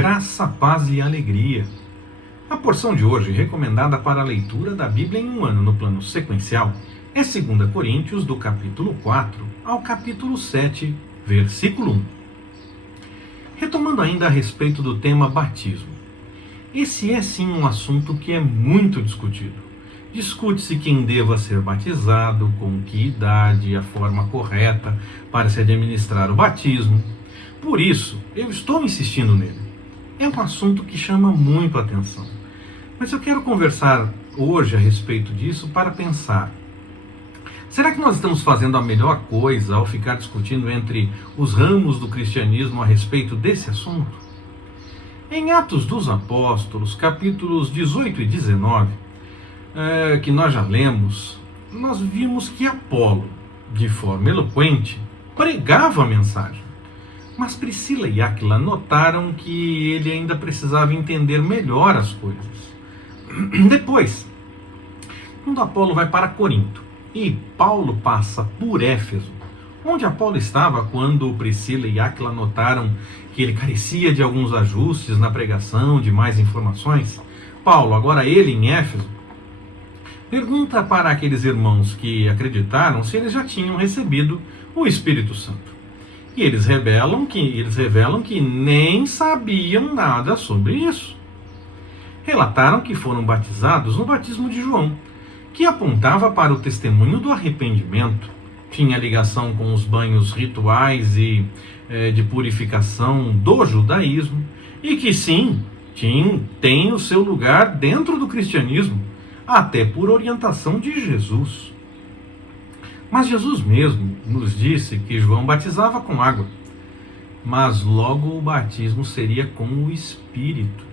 graça, paz e alegria. A porção de hoje, recomendada para a leitura da Bíblia em um ano no plano sequencial, é 2 Coríntios, do capítulo 4 ao capítulo 7, versículo 1. Retomando ainda a respeito do tema batismo. Esse é sim um assunto que é muito discutido. Discute-se quem deva ser batizado, com que idade, a forma correta para se administrar o batismo. Por isso, eu estou insistindo nele. É um assunto que chama muito a atenção. Mas eu quero conversar hoje a respeito disso para pensar. Será que nós estamos fazendo a melhor coisa ao ficar discutindo entre os ramos do cristianismo a respeito desse assunto? Em Atos dos Apóstolos, capítulos 18 e 19, que nós já lemos, nós vimos que Apolo, de forma eloquente, pregava a mensagem. Mas Priscila e Áquila notaram que ele ainda precisava entender melhor as coisas. Depois, quando Apolo vai para Corinto e Paulo passa por Éfeso, onde Apolo estava quando Priscila e Áquila notaram que ele carecia de alguns ajustes na pregação, de mais informações, Paulo, agora ele em Éfeso, pergunta para aqueles irmãos que acreditaram se eles já tinham recebido o Espírito Santo. E eles revelam que nem sabiam nada sobre isso. Relataram que foram batizados no batismo de João, que apontava para o testemunho do arrependimento, tinha ligação com os banhos rituais e de purificação do judaísmo, e que sim, tem o seu lugar dentro do cristianismo, até por orientação de Jesus. Mas Jesus mesmo nos disse que João batizava com água, mas logo o batismo seria com o Espírito.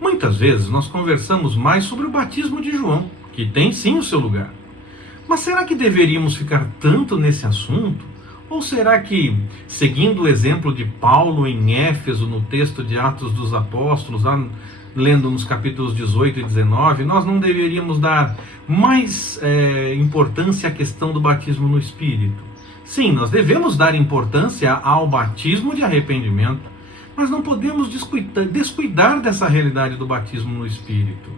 Muitas vezes nós conversamos mais sobre o batismo de João, que tem sim o seu lugar. Mas será que deveríamos ficar tanto nesse assunto? Ou será que, seguindo o exemplo de Paulo em Éfeso, no texto de Atos dos Apóstolos, lendo nos capítulos 18 e 19, nós não deveríamos dar mais importância à questão do batismo no Espírito? Sim, nós devemos dar importância ao batismo de arrependimento, mas não podemos descuidar dessa realidade do batismo no Espírito.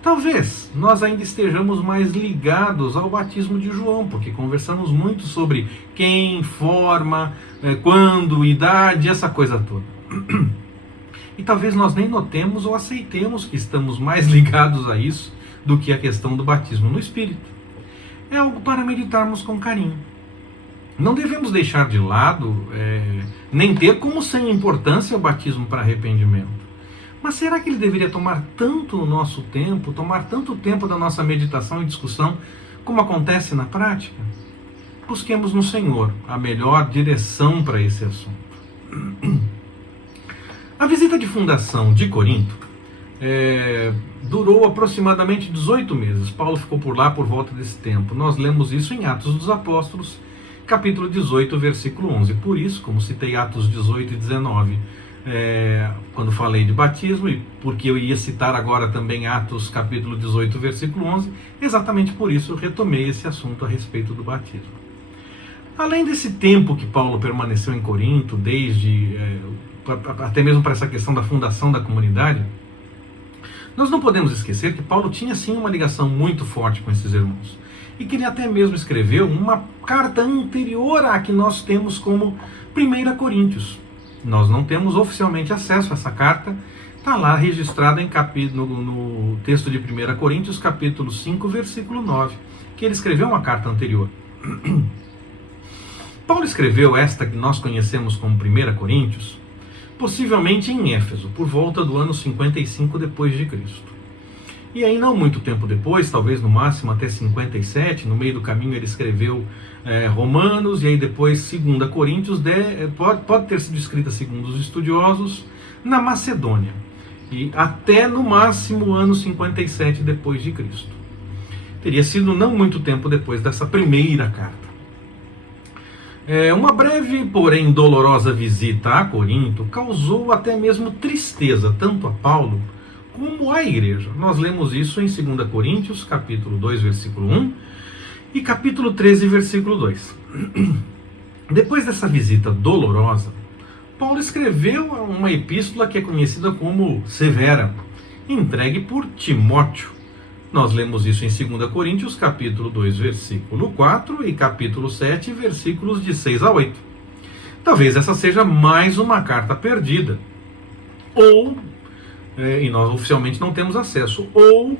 Talvez nós ainda estejamos mais ligados ao batismo de João, porque conversamos muito sobre quem, forma, quando, idade, essa coisa toda. E talvez nós nem notemos ou aceitemos que estamos mais ligados a isso do que a questão do batismo no Espírito. É algo para meditarmos com carinho. Não devemos deixar de lado, nem ter como sem importância o batismo para arrependimento. Mas será que ele deveria tomar tanto o nosso tempo, tomar tanto tempo da nossa meditação e discussão, como acontece na prática? Busquemos no Senhor a melhor direção para esse assunto. A visita de fundação de Corinto durou aproximadamente 18 meses. Paulo ficou por lá por volta desse tempo. Nós lemos isso em Atos dos Apóstolos, capítulo 18, versículo 11. Por isso, como citei Atos 18 e 19, quando falei de batismo, e porque eu ia citar agora também Atos capítulo 18, versículo 11, exatamente por isso eu retomei esse assunto a respeito do batismo. Além desse tempo que Paulo permaneceu em Corinto, até mesmo para essa questão da fundação da comunidade, nós não podemos esquecer que Paulo tinha sim uma ligação muito forte com esses irmãos, e que ele até mesmo escreveu uma carta anterior à que nós temos como 1 Coríntios. Nós não temos oficialmente acesso a essa carta, está lá registrada no texto de 1 Coríntios, capítulo 5, versículo 9, que ele escreveu uma carta anterior. Paulo escreveu esta que nós conhecemos como 1 Coríntios, possivelmente em Éfeso, por volta do ano 55 depois de Cristo. E aí, não muito tempo depois, talvez no máximo até 57, no meio do caminho ele escreveu Romanos, e aí depois 2 Coríntios, pode ter sido escrita, segundo os estudiosos, na Macedônia, e até no máximo ano 57 depois de Cristo. Teria sido não muito tempo depois dessa primeira carta. Uma breve, porém dolorosa visita a Corinto causou até mesmo tristeza tanto a Paulo como a igreja. Nós lemos isso em 2 Coríntios, capítulo 2, versículo 1 e capítulo 13, versículo 2. Depois dessa visita dolorosa, Paulo escreveu uma epístola que é conhecida como Severa, entregue por Timóteo. Nós lemos isso em 2 Coríntios, capítulo 2, versículo 4 e capítulo 7, versículos de 6 a 8. Talvez essa seja mais uma carta perdida, ou, e nós oficialmente não temos acesso, ou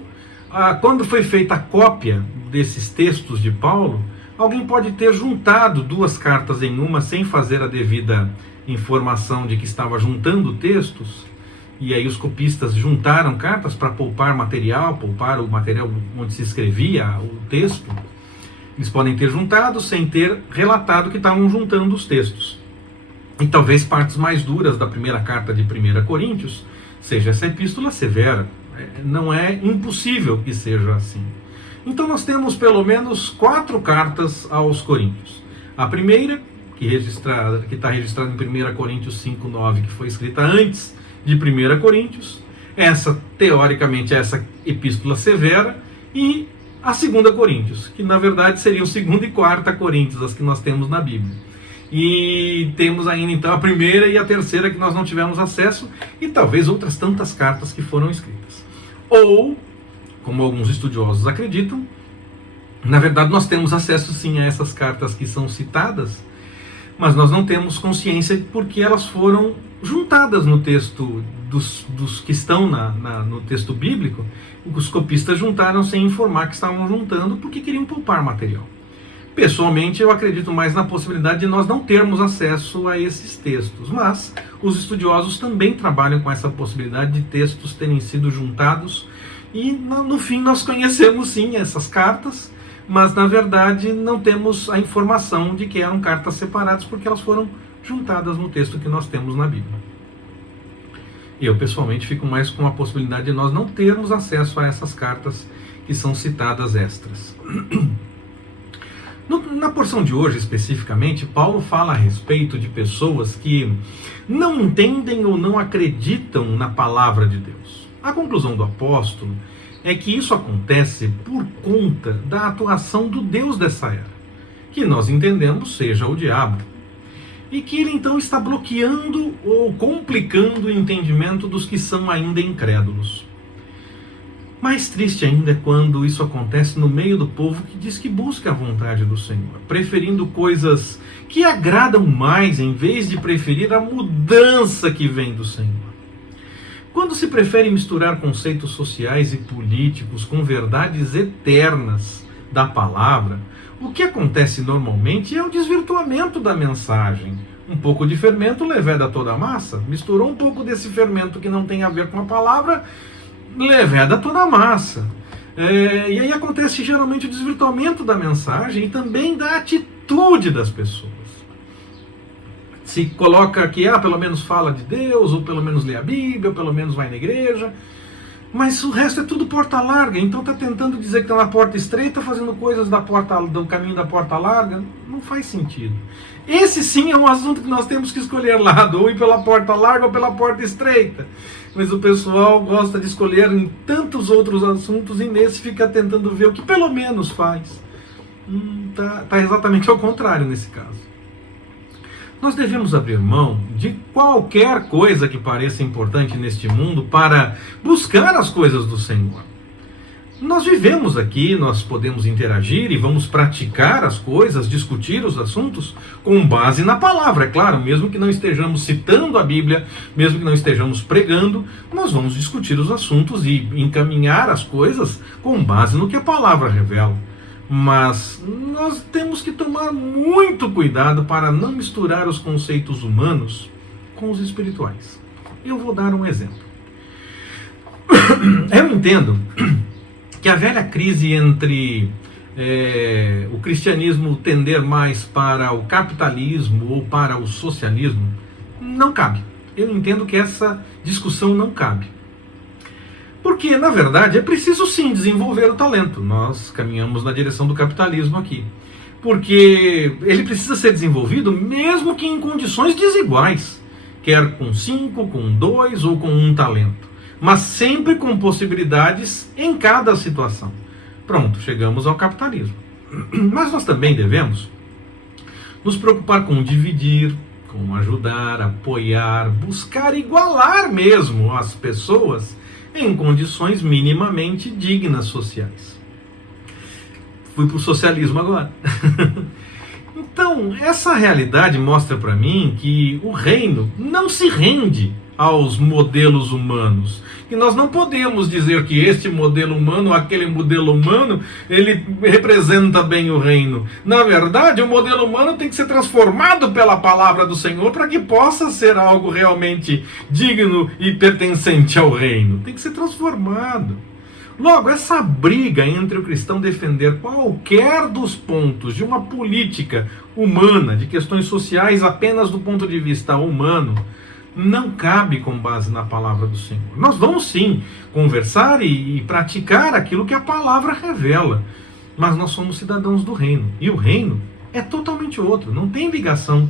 quando foi feita a cópia desses textos de Paulo, alguém pode ter juntado duas cartas em uma sem fazer a devida informação de que estava juntando textos, e aí os copistas juntaram cartas para poupar o material onde se escrevia o texto. Eles podem ter juntado sem ter relatado que estavam juntando os textos. E talvez partes mais duras da primeira carta de 1 Coríntios seja essa epístola severa. Não é impossível que seja assim. Então nós temos pelo menos 4 cartas aos Coríntios. A primeira, que está registrada em 1 Coríntios 5:9, que foi escrita antes de 1 Coríntios. Essa, teoricamente, é essa epístola severa. E a 2 Coríntios, que na verdade seriam 2 e 4 Coríntios, as que nós temos na Bíblia. E temos ainda então a primeira e a terceira que nós não tivemos acesso, e talvez outras tantas cartas que foram escritas. Ou, como alguns estudiosos acreditam, na verdade nós temos acesso sim a essas cartas que são citadas, mas nós não temos consciência porque elas foram juntadas no texto dos que estão no texto bíblico. Os copistas juntaram sem informar que estavam juntando porque queriam poupar material. Pessoalmente, eu acredito mais na possibilidade de nós não termos acesso a esses textos, mas os estudiosos também trabalham com essa possibilidade de textos terem sido juntados, e no fim nós conhecemos sim essas cartas, mas na verdade não temos a informação de que eram cartas separadas porque elas foram juntadas no texto que nós temos na Bíblia. Eu pessoalmente fico mais com a possibilidade de nós não termos acesso a essas cartas que são citadas extras. Na porção de hoje, especificamente, Paulo fala a respeito de pessoas que não entendem ou não acreditam na palavra de Deus. A conclusão do apóstolo é que isso acontece por conta da atuação do Deus dessa era, que nós entendemos seja o diabo, e que ele então está bloqueando ou complicando o entendimento dos que são ainda incrédulos. Mais triste ainda é quando isso acontece no meio do povo que diz que busca a vontade do Senhor, preferindo coisas que agradam mais em vez de preferir a mudança que vem do Senhor. Quando se prefere misturar conceitos sociais e políticos com verdades eternas da palavra, o que acontece normalmente é o desvirtuamento da mensagem. Um pouco de fermento leveda toda a massa. Misturou um pouco desse fermento que não tem a ver com a palavra, leveda toda a massa. E aí acontece geralmente o desvirtuamento da mensagem e também da atitude das pessoas. Se coloca que pelo menos fala de Deus, ou pelo menos lê a Bíblia, ou pelo menos vai na igreja, mas o resto é tudo porta larga. Então está tentando dizer que está na porta estreita, fazendo coisas do caminho da porta larga. Não faz sentido. Esse sim é um assunto que nós temos que escolher lado, ou ir pela porta larga ou pela porta estreita. Mas o pessoal gosta de escolher em tantos outros assuntos, e nesse fica tentando ver o que pelo menos faz. Tá exatamente ao contrário nesse caso. Nós devemos abrir mão de qualquer coisa que pareça importante neste mundo para buscar as coisas do Senhor. Nós vivemos aqui, nós podemos interagir e vamos praticar as coisas, discutir os assuntos com base na palavra. É claro, mesmo que não estejamos citando a Bíblia, mesmo que não estejamos pregando, nós vamos discutir os assuntos e encaminhar as coisas com base no que a palavra revela. Mas nós temos que tomar muito cuidado para não misturar os conceitos humanos com os espirituais. Eu vou dar um exemplo. Eu entendo que a velha crise entre o cristianismo tender mais para o capitalismo ou para o socialismo não cabe. Eu entendo que essa discussão não cabe. Porque, na verdade, é preciso sim desenvolver o talento. Nós caminhamos na direção do capitalismo aqui. Porque ele precisa ser desenvolvido mesmo que em condições desiguais. Quer com 5, com 2 ou com 1 talento. Mas sempre com possibilidades em cada situação. Pronto, chegamos ao capitalismo. Mas nós também devemos nos preocupar com dividir, como ajudar, apoiar, buscar igualar mesmo as pessoas em condições minimamente dignas sociais. Fui para o socialismo agora. Então, essa realidade mostra para mim que o reino não se rende aos modelos humanos. E nós não podemos dizer que este modelo humano ou aquele modelo humano, ele representa bem o reino. Na verdade, o modelo humano tem que ser transformado pela palavra do Senhor para que possa ser algo realmente digno e pertencente ao reino. Tem que ser transformado. Logo, essa briga entre o cristão defender qualquer dos pontos de uma política humana, de questões sociais apenas do ponto de vista humano, não cabe com base na palavra do Senhor. Nós vamos sim conversar e praticar aquilo que a palavra revela, mas nós somos cidadãos do reino, e o reino é totalmente outro, não tem ligação,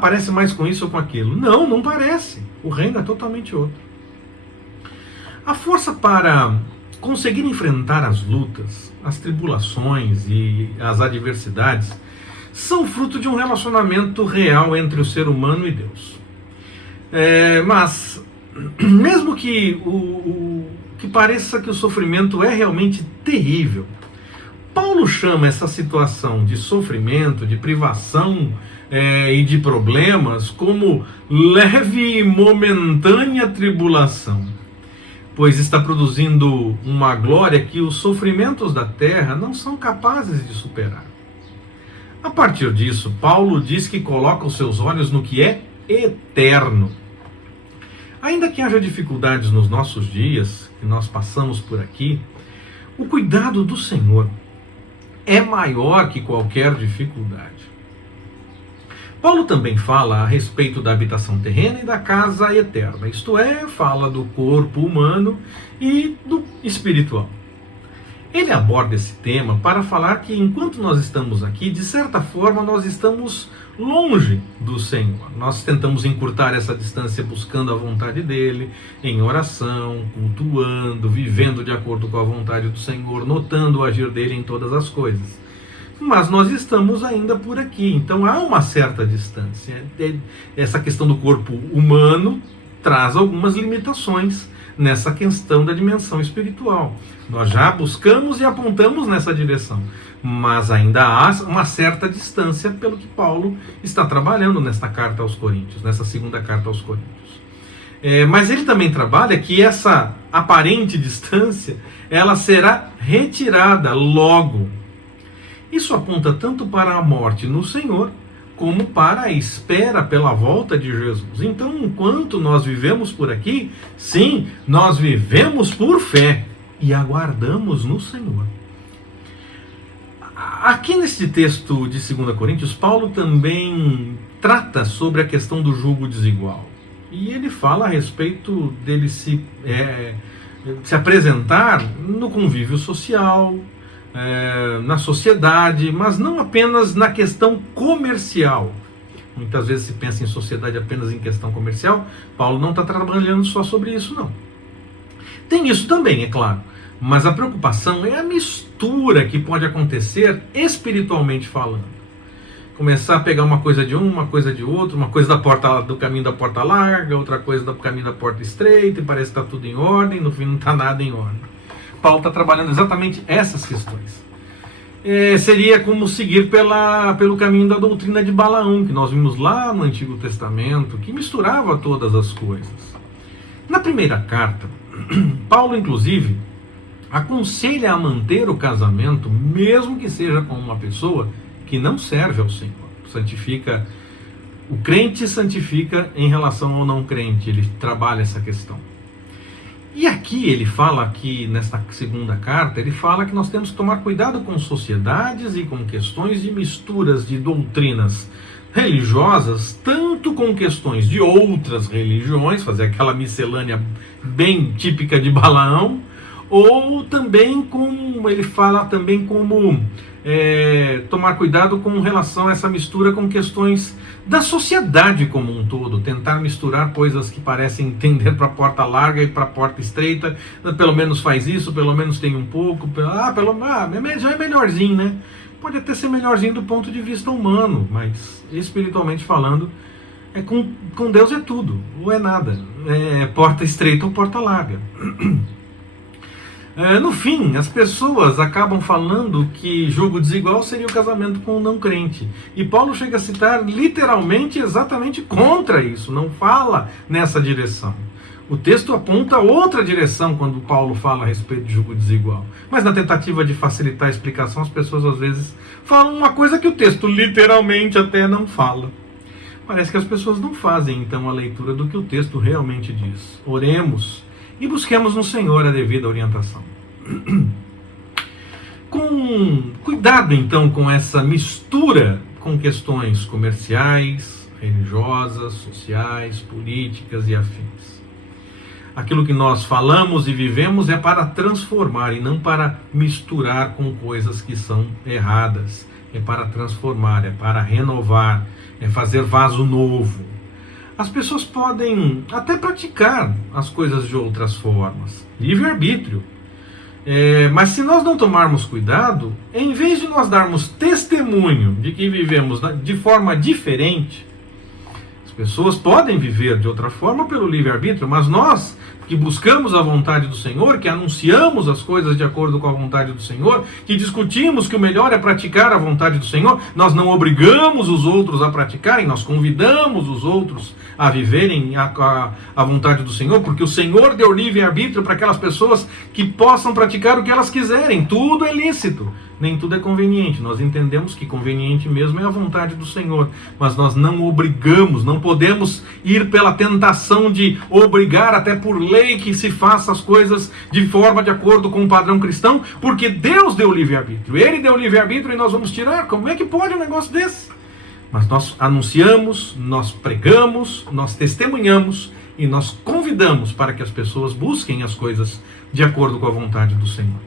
parece mais com isso ou com aquilo. Não, não parece, o reino é totalmente outro. A força para conseguir enfrentar as lutas, as tribulações e as adversidades são fruto de um relacionamento real entre o ser humano e Deus. Mas, mesmo que que pareça que o sofrimento é realmente terrível, Paulo chama essa situação de sofrimento, de privação e de problemas como leve e momentânea tribulação, pois está produzindo uma glória que os sofrimentos da terra não são capazes de superar. A partir disso, Paulo diz que coloca os seus olhos no que é eterno. Ainda que haja dificuldades nos nossos dias, que nós passamos por aqui, o cuidado do Senhor é maior que qualquer dificuldade. Paulo também fala a respeito da habitação terrena e da casa eterna, isto é, fala do corpo humano e do espiritual. Ele aborda esse tema para falar que enquanto nós estamos aqui, de certa forma nós estamos longe do Senhor. Nós tentamos encurtar essa distância buscando a vontade dele, em oração, cultuando, vivendo de acordo com a vontade do Senhor, notando o agir dele em todas as coisas. Mas nós estamos ainda por aqui, então há uma certa distância. Essa questão do corpo humano traz algumas limitações nessa questão da dimensão espiritual. Nós já buscamos e apontamos nessa direção, mas ainda há uma certa distância pelo que Paulo está trabalhando nesta carta aos Coríntios, nessa segunda carta aos Coríntios. Mas ele também trabalha que essa aparente distância, ela será retirada logo. Isso aponta tanto para a morte no Senhor, como para a espera pela volta de Jesus. Então, enquanto nós vivemos por aqui, sim, nós vivemos por fé e aguardamos no Senhor. Aqui neste texto de 2 Coríntios, Paulo também trata sobre a questão do jugo desigual. E ele fala a respeito dele se apresentar no convívio social, na sociedade, mas não apenas na questão comercial. Muitas vezes se pensa em sociedade apenas em questão comercial. Paulo não está trabalhando só sobre isso, não. Tem isso também, é claro, mas a preocupação é a mistura que pode acontecer espiritualmente falando. Começar a pegar uma coisa de um, uma coisa de outro, uma coisa do caminho da porta larga, outra coisa do caminho da porta estreita, e parece que está tudo em ordem, no fim não está nada em ordem. Paulo está trabalhando exatamente essas questões. Seria como seguir pelo caminho da doutrina de Balaão, que nós vimos lá no Antigo Testamento, que misturava todas as coisas. Na primeira carta, Paulo, inclusive, aconselha a manter o casamento, mesmo que seja com uma pessoa que não serve ao Senhor. O crente santifica em relação ao não crente, ele trabalha essa questão. E aqui ele fala, nesta segunda carta, ele fala que nós temos que tomar cuidado com sociedades e com questões de misturas de doutrinas religiosas, tanto com questões de outras religiões, fazer aquela miscelânea bem típica de Balaão, ou também como ele fala também como tomar cuidado com relação a essa mistura com questões da sociedade como um todo, tentar misturar coisas que parecem entender para a porta larga e para a porta estreita, pelo menos faz isso, pelo menos tem um pouco, já é melhorzinho, né? Pode até ser melhorzinho do ponto de vista humano, mas espiritualmente falando, Com Deus é tudo, ou é nada. É porta estreita ou porta larga. No fim, as pessoas acabam falando que julgo desigual seria o casamento com um não crente. E Paulo chega a citar literalmente exatamente contra isso, não fala nessa direção. O texto aponta outra direção quando Paulo fala a respeito de julgo desigual. Mas na tentativa de facilitar a explicação, as pessoas às vezes falam uma coisa que o texto literalmente até não fala. Parece que as pessoas não fazem então a leitura do que o texto realmente diz. Oremos e busquemos no Senhor a devida orientação. Com cuidado então com essa mistura com questões comerciais, religiosas, sociais, políticas e afins. Aquilo que nós falamos e vivemos é para transformar e não para misturar com coisas que são erradas. É para transformar, é para renovar, é fazer vaso novo. As pessoas podem até praticar as coisas de outras formas. Livre-arbítrio. Mas se nós não tomarmos cuidado, em vez de nós darmos testemunho de que vivemos de forma diferente, as pessoas podem viver de outra forma pelo livre-arbítrio, mas nós que buscamos a vontade do Senhor, que anunciamos as coisas de acordo com a vontade do Senhor, que discutimos que o melhor é praticar a vontade do Senhor, nós não obrigamos os outros a praticarem, nós convidamos os outros a viverem a vontade do Senhor, porque o Senhor deu livre-arbítrio para aquelas pessoas que possam praticar o que elas quiserem. Tudo é lícito, nem tudo é conveniente. Nós entendemos que conveniente mesmo é a vontade do Senhor, mas nós não obrigamos, não podemos ir pela tentação de obrigar até por lei que se faça as coisas de forma de acordo com o padrão cristão, porque Deus deu livre-arbítrio. Ele deu livre-arbítrio e nós vamos tirar. Como é que pode um negócio desse? Mas nós anunciamos, nós pregamos, nós testemunhamos e nós convidamos para que as pessoas busquem as coisas de acordo com a vontade do Senhor.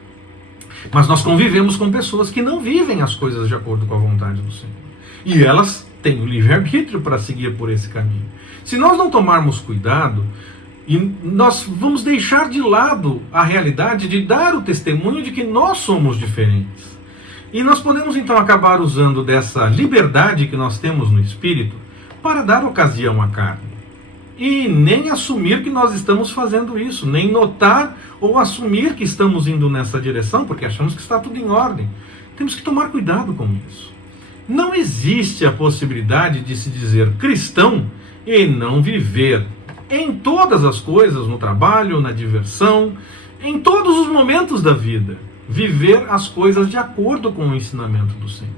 Mas nós convivemos com pessoas que não vivem as coisas de acordo com a vontade do Senhor. E elas têm o livre-arbítrio para seguir por esse caminho. Se nós não tomarmos cuidado, nós vamos deixar de lado a realidade de dar o testemunho de que nós somos diferentes. E nós podemos então acabar usando dessa liberdade que nós temos no Espírito para dar ocasião à carne. E nem assumir que nós estamos fazendo isso, nem notar ou assumir que estamos indo nessa direção, porque achamos que está tudo em ordem. Temos que tomar cuidado com isso. Não existe a possibilidade de se dizer cristão e não viver em todas as coisas, no trabalho, na diversão, em todos os momentos da vida. Viver as coisas de acordo com o ensinamento do Senhor.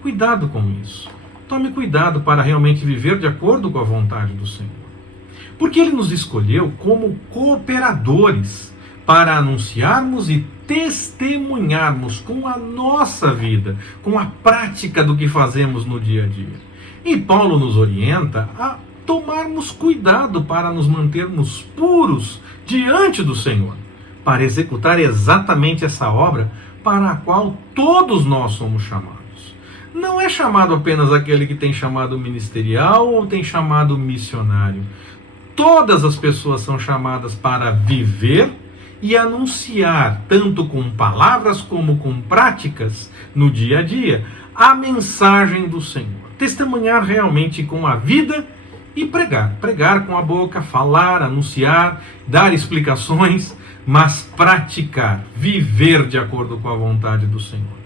Cuidado com isso. Tome cuidado para realmente viver de acordo com a vontade do Senhor. Porque Ele nos escolheu como cooperadores para anunciarmos e testemunharmos com a nossa vida, com a prática do que fazemos no dia a dia. E Paulo nos orienta a tomarmos cuidado para nos mantermos puros diante do Senhor, para executar exatamente essa obra para a qual todos nós somos chamados. Não é chamado apenas aquele que tem chamado ministerial ou tem chamado missionário. Todas as pessoas são chamadas para viver e anunciar, tanto com palavras como com práticas, no dia a dia, a mensagem do Senhor. Testemunhar realmente com a vida e pregar. Pregar com a boca, falar, anunciar, dar explicações, mas praticar, viver de acordo com a vontade do Senhor.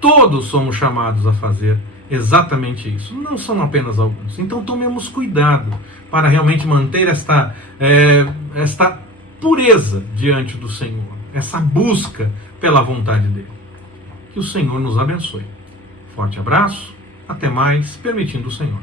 Todos somos chamados a fazer exatamente isso, não são apenas alguns. Então tomemos cuidado para realmente manter esta pureza diante do Senhor, essa busca pela vontade dele. Que o Senhor nos abençoe. Forte abraço, até mais, permitindo o Senhor.